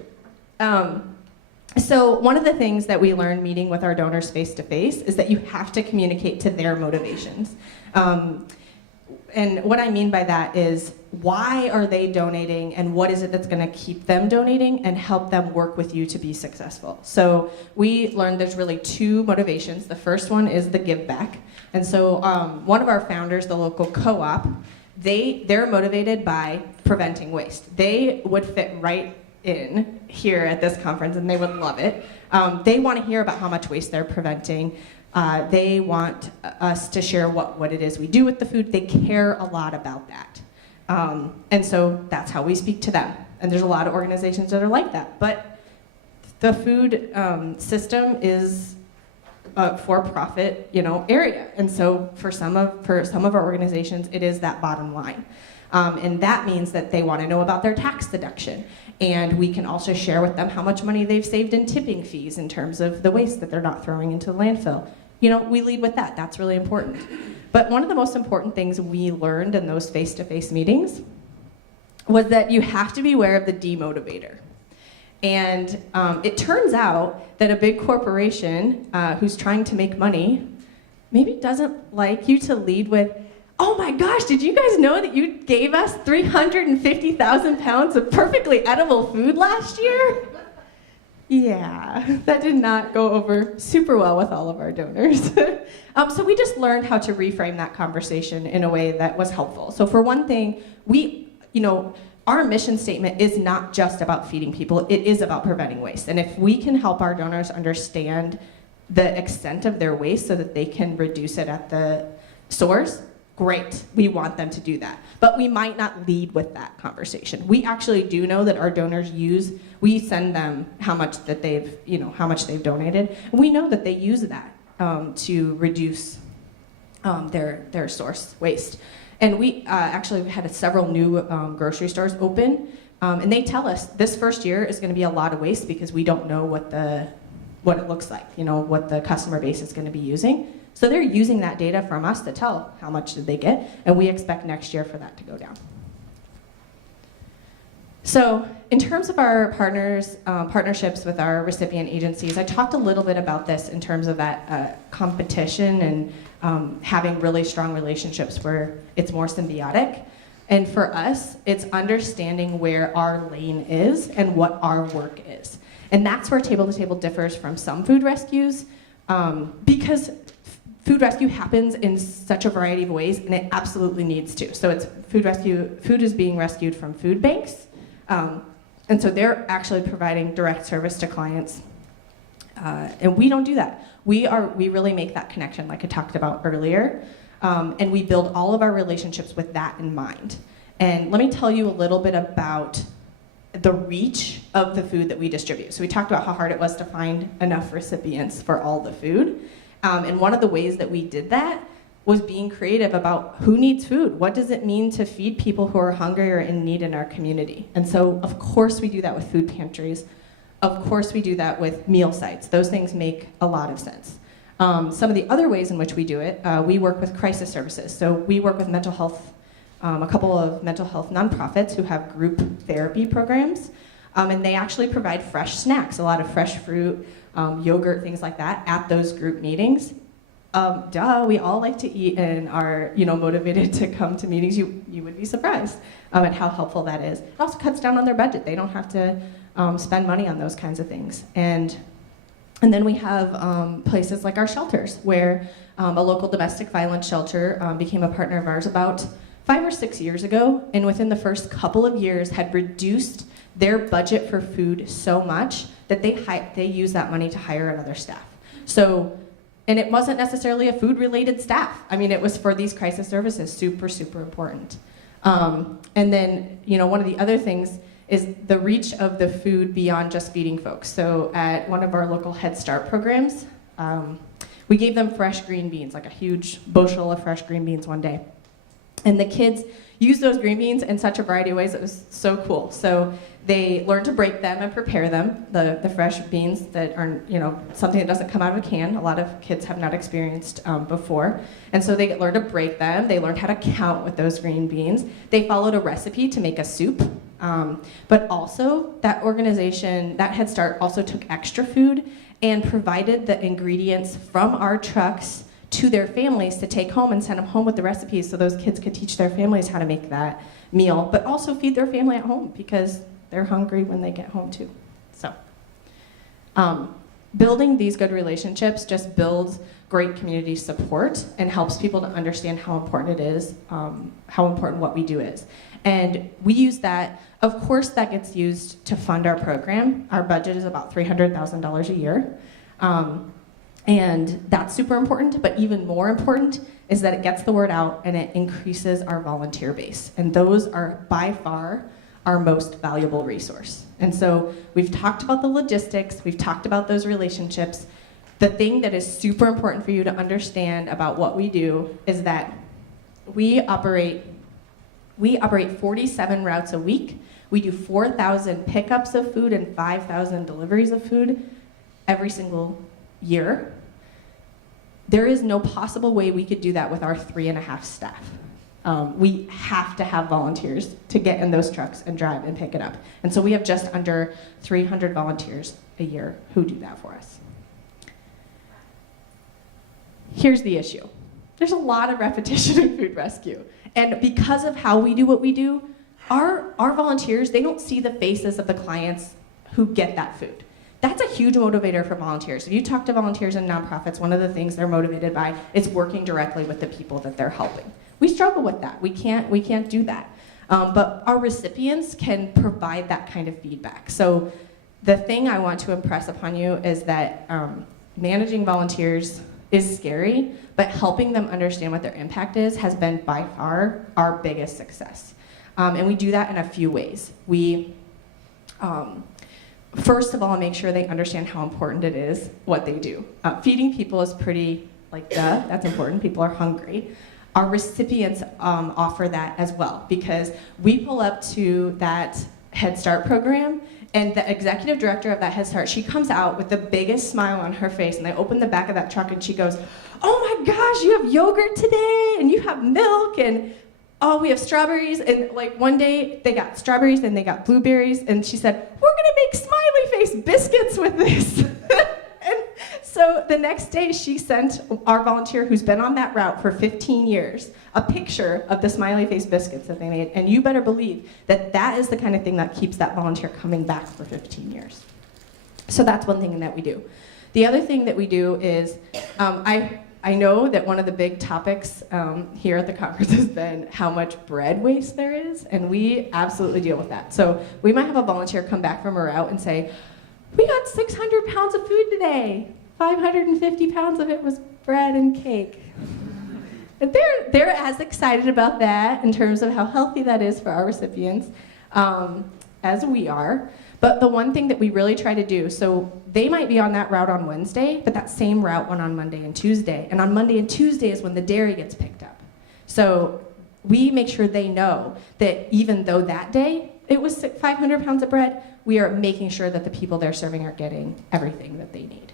So one of the things that we learned meeting with our donors face-to-face is that you have to communicate to their motivations. And what I mean by that is, why are they donating and what is it that's going to keep them donating and help them work with you to be successful? So we learned there's really two motivations. The first one is the give back. And so one of our founders, the local co-op, they're motivated by preventing waste. They would fit right in here at this conference and they would love it. They want to hear about how much waste they're preventing. They want us to share what it is we do with the food. They care a lot about that. And so that's how we speak to them. And there's a lot of organizations that are like that. But the food system is a for-profit, area. And so for some of our organizations, it is that bottom line. And that means that they want to know about their tax deduction. And we can also share with them how much money they've saved in tipping fees in terms of the waste that they're not throwing into the landfill. We lead with that. That's really important. But one of the most important things we learned in those face-to-face meetings was that you have to be aware of the demotivator. And it turns out that a big corporation who's trying to make money maybe doesn't like you to lead with, oh my gosh, did you guys know that you gave us 350,000 pounds of perfectly edible food last year? Yeah, that did not go over super well with all of our donors. So we just learned how to reframe that conversation in a way that was helpful. So for one thing, our mission statement is not just about feeding people, it is about preventing waste. And if we can help our donors understand the extent of their waste so that they can reduce it at the source, great, we want them to do that. But we might not lead with that conversation. We actually do know that our donors we send them how much they've donated. And we know that they use that to reduce their source waste. And we actually had several new grocery stores open, and they tell us this first year is gonna be a lot of waste because we don't know what it looks like, what the customer base is gonna be using. So they're using that data from us to tell how much did they get, and we expect next year for that to go down. So in terms of our partnerships with our recipient agencies, I talked a little bit about this in terms of that competition and having really strong relationships where it's more symbiotic. And for us, it's understanding where our lane is and what our work is. And that's where Table to Table differs from some food rescues, because food rescue happens in such a variety of ways, and it absolutely needs to. So it's food is being rescued from food banks, and so they're actually providing direct service to clients, and we don't do that. We really make that connection, like I talked about earlier, and we build all of our relationships with that in mind. And let me tell you a little bit about the reach of the food that we distribute. So we talked about how hard it was to find enough recipients for all the food. And one of the ways that we did that was being creative about who needs food. What does it mean to feed people who are hungry or in need in our community? And so, of course, we do that with food pantries. Of course, we do that with meal sites. Those things make a lot of sense. Some of the other ways in which we do it, we work with crisis services. So we work with mental health, a couple of mental health nonprofits who have group therapy programs, and they actually provide fresh snacks, a lot of fresh fruit, yogurt, things like that, at those group meetings. We all like to eat and are motivated to come to meetings. You would be surprised at how helpful that is. It also cuts down on their budget. They don't have to spend money on those kinds of things. And then we have places like our shelters, where a local domestic violence shelter became a partner of ours about 5 or 6 years ago, and within the first couple of years had reduced their budget for food so much that they use that money to hire another staff. So, and it wasn't necessarily a food-related staff. I mean, it was for these crisis services, super, super important. And then, one of the other things is the reach of the food beyond just feeding folks. So at one of our local Head Start programs, we gave them fresh green beans, like a huge bushel of fresh green beans one day. And the kids used those green beans in such a variety of ways. It was so cool. So they learned to break them and prepare them, the fresh beans that are, something that doesn't come out of a can. A lot of kids have not experienced before. And so they learned to break them. They learned how to count with those green beans. They followed a recipe to make a soup. But also, that organization, that Head Start, also took extra food and provided the ingredients from our trucks to their families to take home and send them home with the recipes so those kids could teach their families how to make that meal, but also feed their family at home because they're hungry when they get home too. So, building these good relationships just builds great community support and helps people to understand how important it is, how important what we do is. And we use that, of course, that gets used to fund our program. Our budget is about $300,000 a year. And that's super important, but even more important is that it gets the word out and it increases our volunteer base. And those are by far our most valuable resource. And so we've talked about the logistics, we've talked about those relationships. The thing that is super important for you to understand about what we do is that we operate 47 routes a week. We do 4,000 pickups of food and 5,000 deliveries of food every single year. There is no possible way we could do that with our 3.5 staff. We have to have volunteers to get in those trucks and drive and pick it up. And so we have just under 300 volunteers a year who do that for us. Here's the issue. There's a lot of repetition in food rescue. And because of how we do what we do, our volunteers, they don't see the faces of the clients who get that food. That's a huge motivator for volunteers. If you talk to volunteers in nonprofits, one of the things they're motivated by is working directly with the people that they're helping. We struggle with that. We can't do that. But our recipients can provide that kind of feedback. So the thing I want to impress upon you is that managing volunteers is scary, but helping them understand what their impact is has been by far our biggest success. And we do that in a few ways. We, first of all, make sure they understand how important it is what they do. Feeding people is pretty, that's important. People are hungry. Our recipients offer that as well, because we pull up to that Head Start program, and the executive director of that Head Start, she comes out with the biggest smile on her face, and they open the back of that truck, and she goes, "Oh my gosh, you have yogurt today, and you have milk, and oh, we have strawberries." And one day they got strawberries and they got blueberries, and she said, "We're gonna make smiley face biscuits with this." And so the next day she sent our volunteer who's been on that route for 15 years a picture of the smiley face biscuits that they made. And you better believe that that is the kind of thing that keeps that volunteer coming back for 15 years. So that's one thing that we do. The other thing that we do is, I know that one of the big topics here at the conference has been how much bread waste there is, and we absolutely deal with that. So we might have a volunteer come back from a route and say, "We got 600 pounds of food today. 550 pounds of it was bread and cake." And they're as excited about that in terms of how healthy that is for our recipients. as we are. But the one thing that we really try to do, so they might be on that route on Wednesday, but that same route went on Monday and Tuesday. And on Monday and Tuesday is when the dairy gets picked up. So we make sure they know that even though that day it was 500 pounds of bread, we are making sure that the people they're serving are getting everything that they need.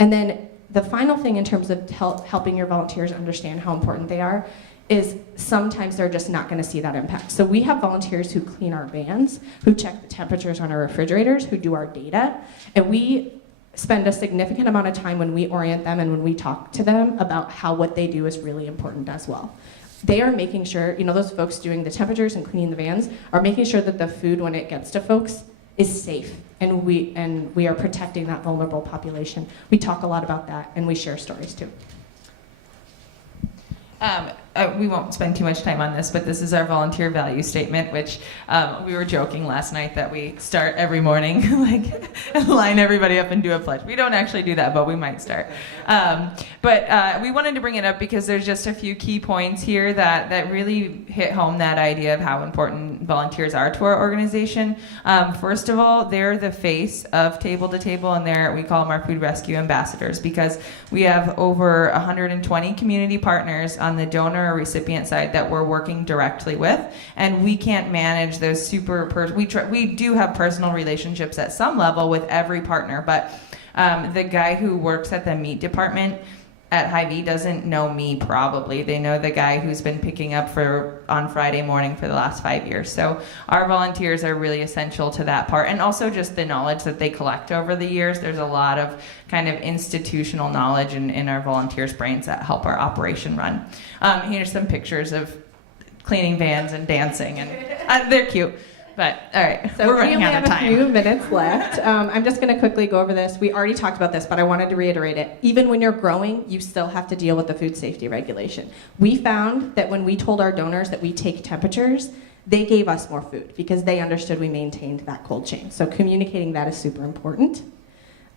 And then the final thing in terms of helping your volunteers understand how important they are is sometimes they're just not going to see that impact. So we have volunteers who clean our vans, who check the temperatures on our refrigerators, who do our data, and we spend a significant amount of time when we orient them and when we talk to them about how what they do is really important as well. They are making sure, those folks doing the temperatures and cleaning the vans are making sure that the food, when it gets to folks, is safe, and we are protecting that vulnerable population. We talk a lot about that, and we share stories too. We won't spend too much time on this, but this is our volunteer value statement, which we were joking last night that we start every morning, line everybody up and do a pledge. We don't actually do that, but we might start. But we wanted to bring it up because there's just a few key points here that really hit home that idea of how important volunteers are to our organization. First of all, they're the face of Table to Table, and we call them our food rescue ambassadors, because we have over 120 community partners on the donor or recipient side that we're working directly with, and we can't manage those we do have personal relationships at some level with every partner, but the guy who works at the meat department at Hy-Vee doesn't know me probably. They know the guy who's been picking up on Friday morning for the last 5 years. So our volunteers are really essential to that part, and also just the knowledge that they collect over the years. There's a lot of kind of institutional knowledge in our volunteers' brains that help our operation run. Here's some pictures of cleaning vans and dancing, and they're cute. But all right, So we're running we only out of have time. a few minutes left. I'm just going to quickly go over this. We already talked about this, but I wanted to reiterate it. Even when you're growing, you still have to deal with the food safety regulation. We found that when we told our donors that we take temperatures, they gave us more food because they understood we maintained that cold chain. So communicating that is super important.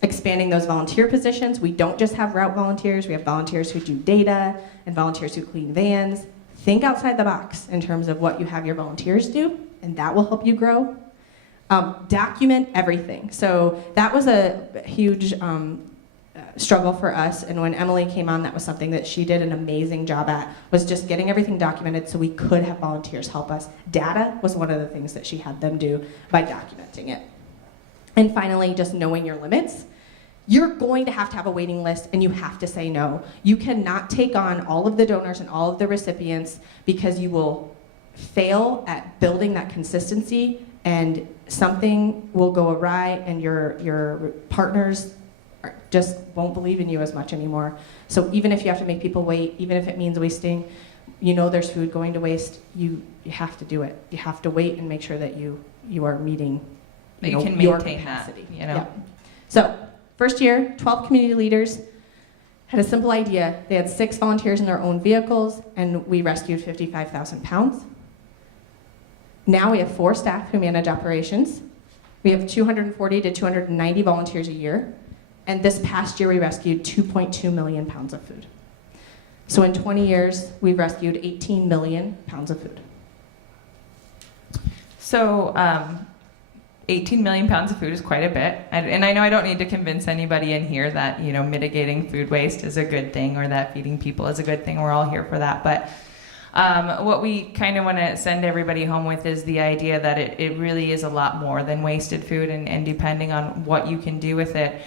Expanding those volunteer positions. We don't just have route volunteers. We have volunteers who do data and volunteers who clean vans. Think outside the box in terms of what you have your volunteers do, and that will help you grow. Document everything. So that was a huge struggle for us, and when Emily came on, that was something that she did an amazing job at, was just getting everything documented so we could have volunteers help us. Data was one of the things that she had them do by documenting it. And finally, just knowing your limits. You're going to have a waiting list, and you have to say no. You cannot take on all of the donors and all of the recipients, because you will fail at building that consistency, and something will go awry, and your partners just won't believe in you as much anymore. So even if you have to make people wait, even if it means wasting, there's food going to waste, you have to do it. You have to wait and make sure that you are meeting That you can your maintain capacity. that, Yeah. So first year, 12 community leaders had a simple idea. They had 6 volunteers in their own vehicles, and we rescued 55,000 pounds. Now we have 4 staff who manage operations. We have 240 to 290 volunteers a year. And this past year, we rescued 2.2 million pounds of food. So in 20 years, we've rescued 18 million pounds of food. So 18 million pounds of food is quite a bit. And I know I don't need to convince anybody in here that, mitigating food waste is a good thing, or that feeding people is a good thing. We're all here for that. But what we kind of want to send everybody home with is the idea that it really is a lot more than wasted food, and depending on what you can do with it,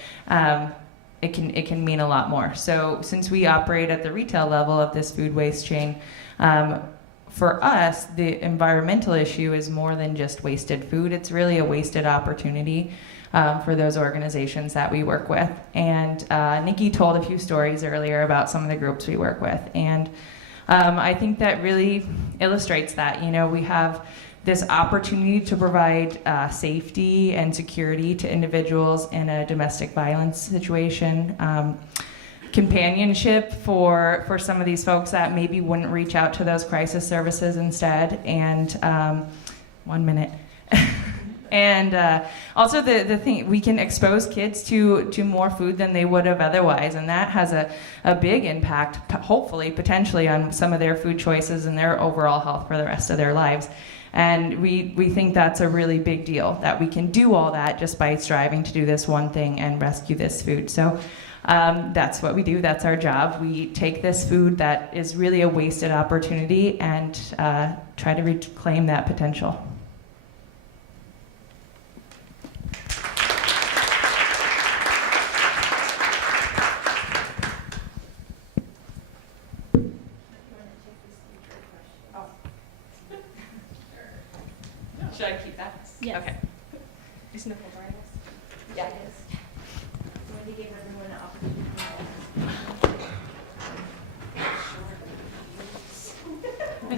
it can mean a lot more. So since we operate at the retail level of this food waste chain, for us, the environmental issue is more than just wasted food. It's really a wasted opportunity for those organizations that we work with. And Nicki told a few stories earlier about some of the groups we work with. And I think that really illustrates that. We have this opportunity to provide safety and security to individuals in a domestic violence situation. Companionship for some of these folks that maybe wouldn't reach out to those crisis services instead. And 1 minute. And also the thing, we can expose kids to more food than they would have otherwise, and that has a big impact, hopefully, potentially, on some of their food choices and their overall health for the rest of their lives. And we think that's a really big deal, that we can do all that just by striving to do this one thing and rescue this food. So that's what we do. That's our job. We take this food that is really a wasted opportunity and try to reclaim that potential. Should I keep that? Yes. Okay. Is Nichole joining us? Yeah, it is. Going to give everyone an opportunity.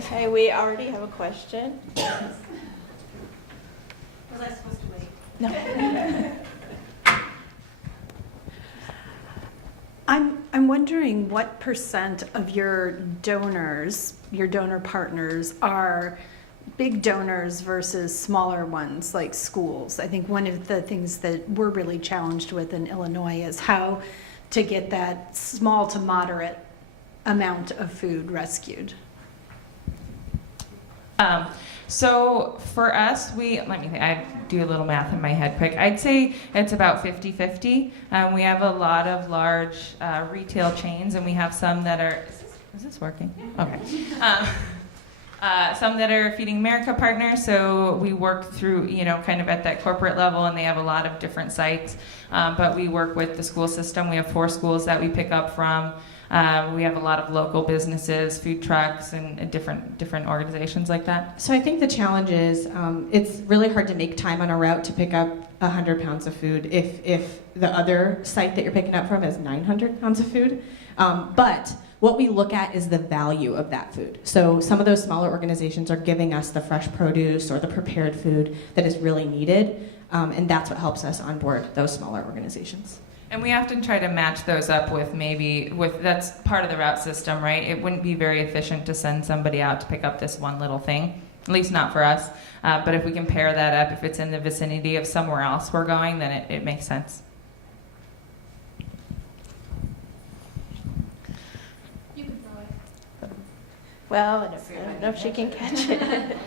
Okay, we already have a question. Was I supposed to wait? No. I'm wondering what percent of your donors, your donor partners, are big donors versus smaller ones like schools. I think one of the things that we're really challenged with in Illinois is how to get that small to moderate amount of food rescued. So for us, let me think, I do a little math in my head quick. I'd say it's about 50-50. We have a lot of large retail chains, and we have some that are, is this working? Okay. Some that are Feeding America partners, so we work through, kind of at that corporate level, and they have a lot of different sites. But we work with the school system. We have 4 schools that we pick up from. We have a lot of local businesses, food trucks, and different organizations like that. So I think the challenge is it's really hard to make time on a route to pick up 100 pounds of food if the other site that you're picking up from is 900 pounds of food. But what we look at is the value of that food. So some of those smaller organizations are giving us the fresh produce or the prepared food that is really needed, and that's what helps us onboard those smaller organizations. And we often try to match those up with that's part of the route system, right? It wouldn't be very efficient to send somebody out to pick up this one little thing, at least not for us. But if we can pair that up, if it's in the vicinity of somewhere else we're going, then it makes sense. You can throw it. Well, I don't know if she can catch it.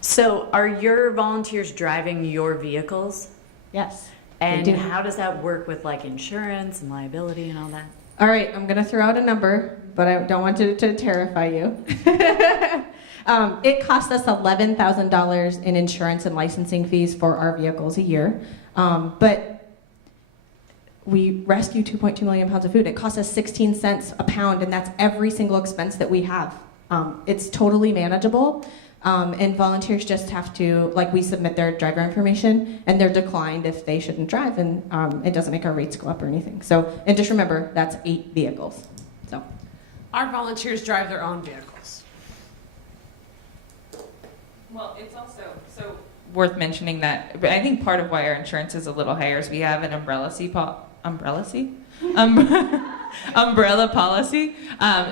So are your volunteers driving your vehicles? Yes. And do. how does that work with like insurance and liability and all that? All right, I'm going to throw out a number, but I don't want to terrify you. It costs us $11,000 in insurance and licensing fees for our vehicles a year. But we rescue 2.2 million pounds of food. It costs us 16 cents a pound, and that's every single expense that we have. It's totally manageable. And volunteers just have to, we submit their driver information, and they're declined if they shouldn't drive, and it doesn't make our rates go up or anything. So, and just remember, that's 8 vehicles. So, Our volunteers drive their own vehicles. Well, it's also worth mentioning that, but I think part of why our insurance is a little higher is we have an umbrella policy.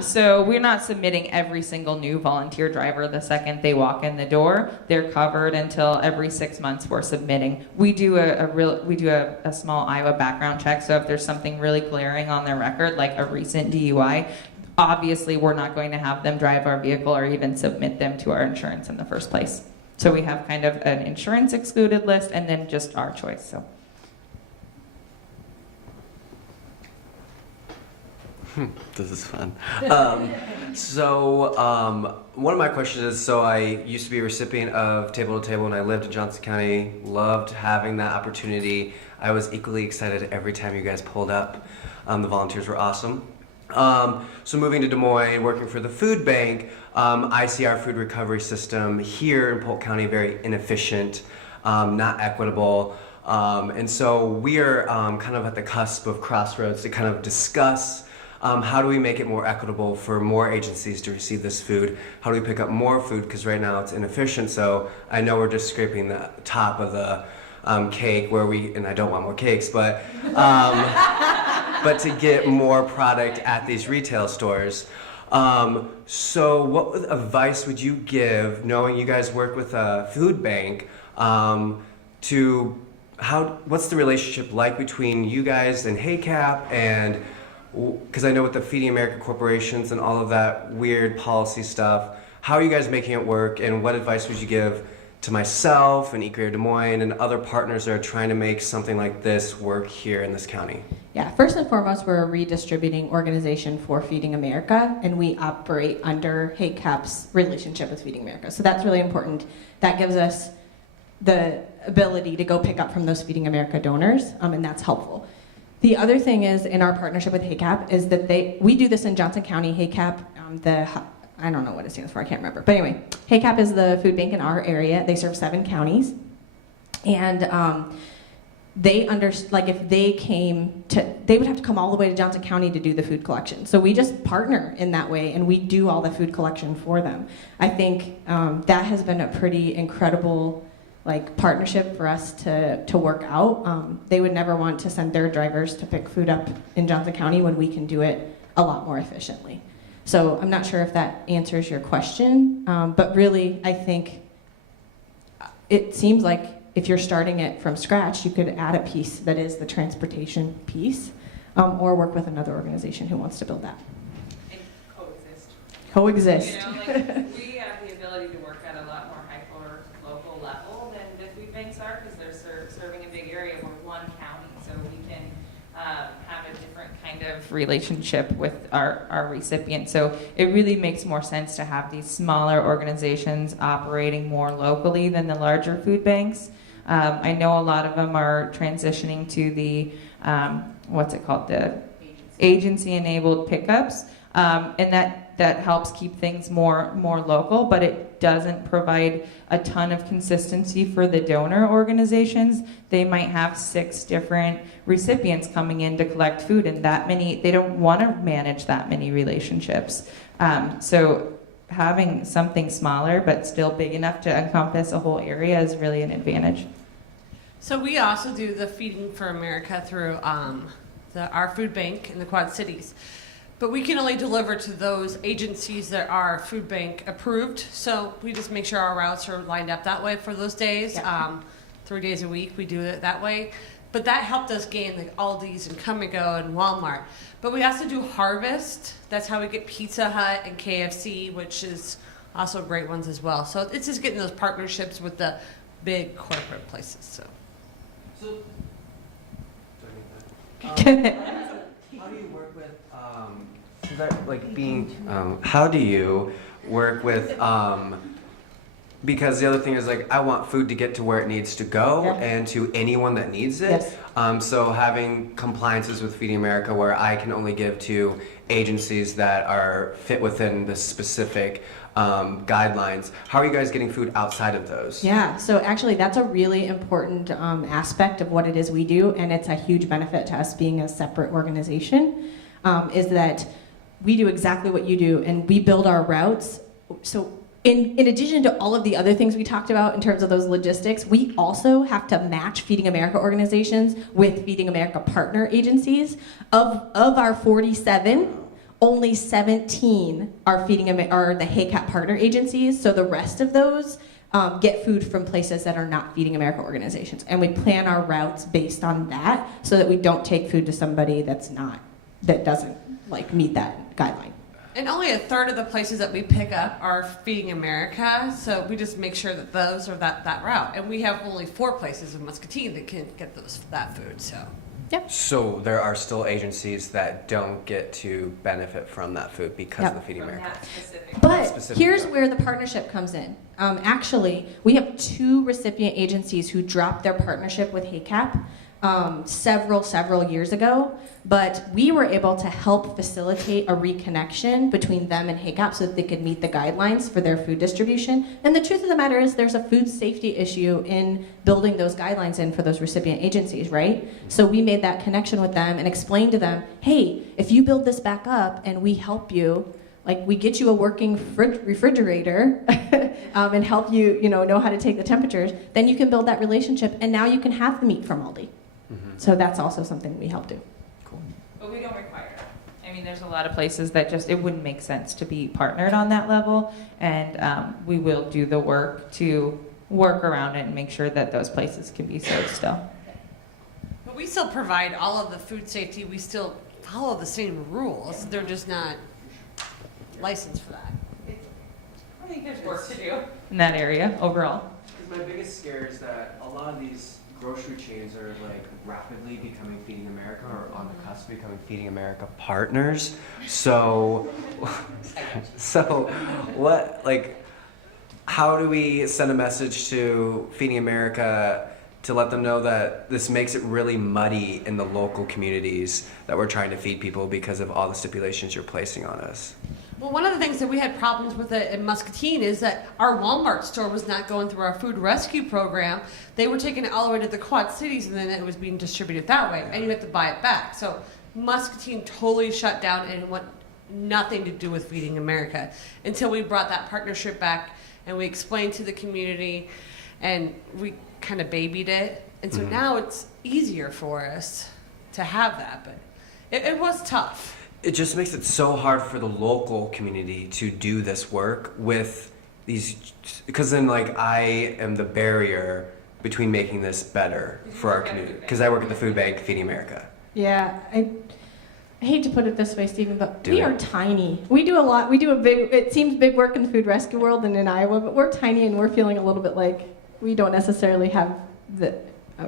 So we're not submitting every single new volunteer driver the second they walk in the door. They're covered until every 6 months we're submitting. We do a small Iowa background check. So if there's something really glaring on their record, like a recent DUI, obviously we're not going to have them drive our vehicle or even submit them to our insurance in the first place. So we have kind of an insurance excluded list and then just our choice. So. This is fun. One of my questions is, so I used to be a recipient of Table to Table when I lived in Johnson County, loved having that opportunity. I was equally excited every time you guys pulled up. The volunteers were awesome. So moving to Des Moines, working for the food bank, I see our food recovery system here in Polk County very inefficient, not equitable. And so we are kind of at the cusp of crossroads to kind of discuss how do we make it more equitable for more agencies to receive this food? How do we pick up more food? Because right now it's inefficient. So I know we're just scraping the top of the cake and I don't want more cakes, but to get more product at these retail stores. So what advice would you give, knowing you guys work with a food bank, what's the relationship like between you guys and HACAP, and because I know with the Feeding America corporations and all of that weird policy stuff, how are you guys making it work, and what advice would you give to myself and Eat Creative Des Moines and other partners that are trying to make something like this work here in this county? Yeah, first and foremost, we're a redistributing organization for Feeding America, and we operate under HACAP's relationship with Feeding America. So that's really important. That gives us the ability to go pick up from those Feeding America donors, and that's helpful. The other thing is, in our partnership with HACAP, is that we do this in Johnson County. HACAP, I don't know what it stands for, I can't remember. But anyway, HACAP is the food bank in our area. They serve 7 counties. And if they came to, they would have to come all the way to Johnson County to do the food collection. So we just partner in that way, and we do all the food collection for them. I think that has been a pretty incredible partnership for us to work out. They would never want to send their drivers to pick food up in Johnson County when we can do it a lot more efficiently. So I'm not sure if that answers your question, but really I think it seems like if you're starting it from scratch, you could add a piece that is the transportation piece, or work with another organization who wants to build that. And coexist. Coexist. You know, we have the ability to work at a lot more hyper local level than the food banks are, because they're serving a big area. We're one county, so we can have a different kind of relationship with our recipients. So it really makes more sense to have these smaller organizations operating more locally than the larger food banks. I know a lot of them are transitioning to the, the agency-enabled pickups, and that helps keep things more local, but it doesn't provide a ton of consistency for the donor organizations. They might have 6 different recipients coming in to collect food, and they don't want to manage that many relationships. So having something smaller but still big enough to encompass a whole area is really an advantage. So we also do the Feeding for America through our food bank in the Quad Cities. But we can only deliver to those agencies that are food bank approved. So we just make sure our routes are lined up that way for those days. Yeah. 3 days a week we do it that way. But that helped us gain Aldi's and Come and Go and Walmart. But we also do Harvest. That's how we get Pizza Hut and KFC, which is also great ones as well. So it's just getting those partnerships with the big corporate places. So. How do you work with how do you work with because the other thing is I want food to get to where it needs to go, Yeah. and to anyone that needs it. Yes. So having compliances with Feeding America where I can only give to agencies that are fit within the specific guidelines. How are you guys getting food outside of those? Yeah, so actually that's a really important aspect of what it is we do, and it's a huge benefit to us being a separate organization, is that we do exactly what you do, and we build our routes. So in addition to all of the other things we talked about in terms of those logistics, we also have to match Feeding America organizations with Feeding America partner agencies. Of our 47, only 17 are the HACAP partner agencies, so the rest of those get food from places that are not Feeding America organizations. And we plan our routes based on that so that we don't take food to somebody that doesn't meet that guideline. And only 1/3 of the places that we pick up are Feeding America, so we just make sure that those are that route. And we have only 4 places in Muscatine that can get that food, so. Yep. So there are still agencies that don't get to benefit from that food because Yep. of the Feeding From America. that specific. But Specific, here's yeah. where the partnership comes in. Actually, we have 2 recipient agencies who dropped their partnership with HACAP several years ago, but we were able to help facilitate a reconnection between them and HACAP so that they could meet the guidelines for their food distribution. And the truth of the matter is there's a food safety issue in building those guidelines in for those recipient agencies, right? So we made that connection with them and explained to them, hey, if you build this back up and we help you, we get you a working refrigerator and help you, know how to take the temperatures, then you can build that relationship, and now you can have the meat from Aldi. Mm-hmm. So that's also something we help do. Cool. But we don't require it. I mean, there's a lot of places that it wouldn't make sense to be partnered on that level, and we will do the work to work around it and make sure that those places can be served still. But we still provide all of the food safety. We still follow the same rules. They're just not licensed for that. I think there's work to do in that area overall. Because my biggest scare is that a lot of these grocery chains are like rapidly becoming Feeding America or on the cusp of becoming Feeding America partners. So, what, like, how do we send a message to Feeding America to let them know that this makes it really muddy in the local communities that we're trying to feed people because of all the stipulations you're placing on us? Well, one of the things that we had problems with it in Muscatine is that our Walmart store was not going through our food rescue program. They were taking it all the way to the Quad Cities, and then it was being distributed that way, and you had to buy it back. So Muscatine totally shut down and went nothing to do with Feeding America until we brought that partnership back and we explained to the community, and we kind of babied it. And so now it's easier for us to have that, but it was tough. It just makes it so hard for the local community to do this work with these, because then like I am the barrier between making this better for our community, because I work at the food bank Feeding America. Yeah, I hate to put it this way, Stephen, but Do we it. are tiny. We do a lot. We do a big, it seems big work in the food rescue world and in Iowa, but we're tiny and we're feeling a little bit like we don't necessarily have the,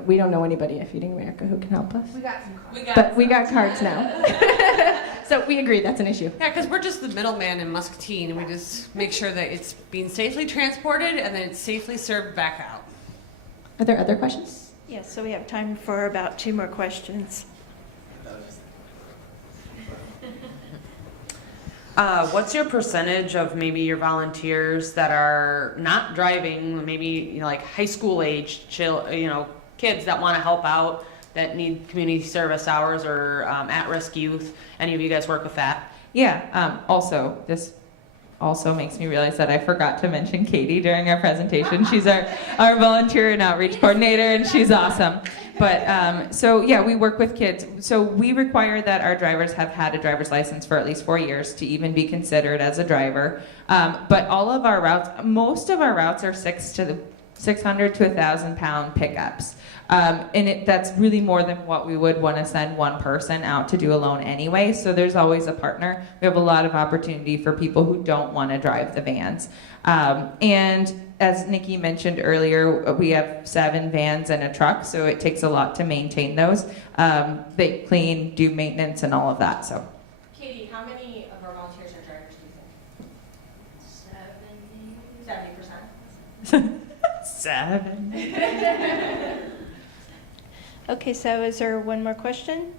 we don't know anybody at Feeding America who can help us. We got some cards. But we got cards now. So we agree, that's an issue. Yeah, because we're just the middleman in Muscatine, and we just make sure that it's being safely transported and then it's safely served back out. Are there other questions? Yes, so we have time for about 2 more questions. What's your percentage of maybe your volunteers that are not driving, maybe like high school age, kids that want to help out, that need community service hours or at-risk youth? Any of you guys work with that? Yeah, also, this also makes me realize that I forgot to mention Katie during our presentation. She's our volunteer and outreach coordinator, and she's awesome. But so yeah, we work with kids. So we require that our drivers have had a driver's license for at least 4 years to even be considered as a driver. But all of our routes, most of our routes are 600 to 1,000 pound pickups. And that's really more than what we would want to send one person out to do alone anyway. So there's always a partner. We have a lot of opportunity for people who don't want to drive the vans. And as Nicki mentioned earlier, we have 7 vans and a truck, so it takes a lot to maintain those. They clean, do maintenance, and all of that. So. Katie, how many of our volunteers are drivers, do you think? 70%? 7. Okay, so is there one more question?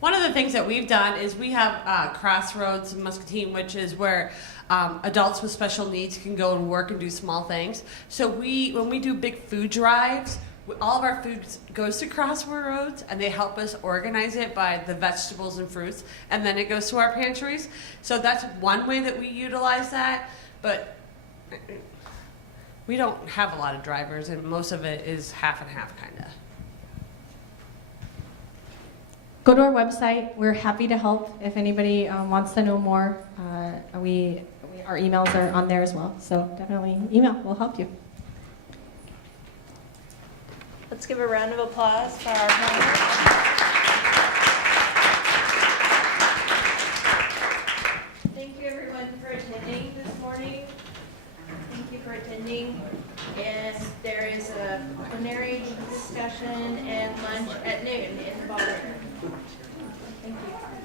One of the things that we've done is we have Crossroads in Muscatine, which is where adults with special needs can go and work and do small things. So when we do big food drives, all of our food goes to Crossroads, and they help us organize it by the vegetables and fruits, and then it goes to our pantries. So that's one way that we utilize that, but we don't have a lot of drivers, and most of it is half and half, kind of. Go to our website. We're happy to help if anybody wants to know more. Our emails are on there as well, so definitely email. We'll help you. Let's give a round of applause for our panelists. Thank you everyone for attending this morning. Thank you for attending. And there is a plenary discussion and lunch at noon in the ballroom. Thank you.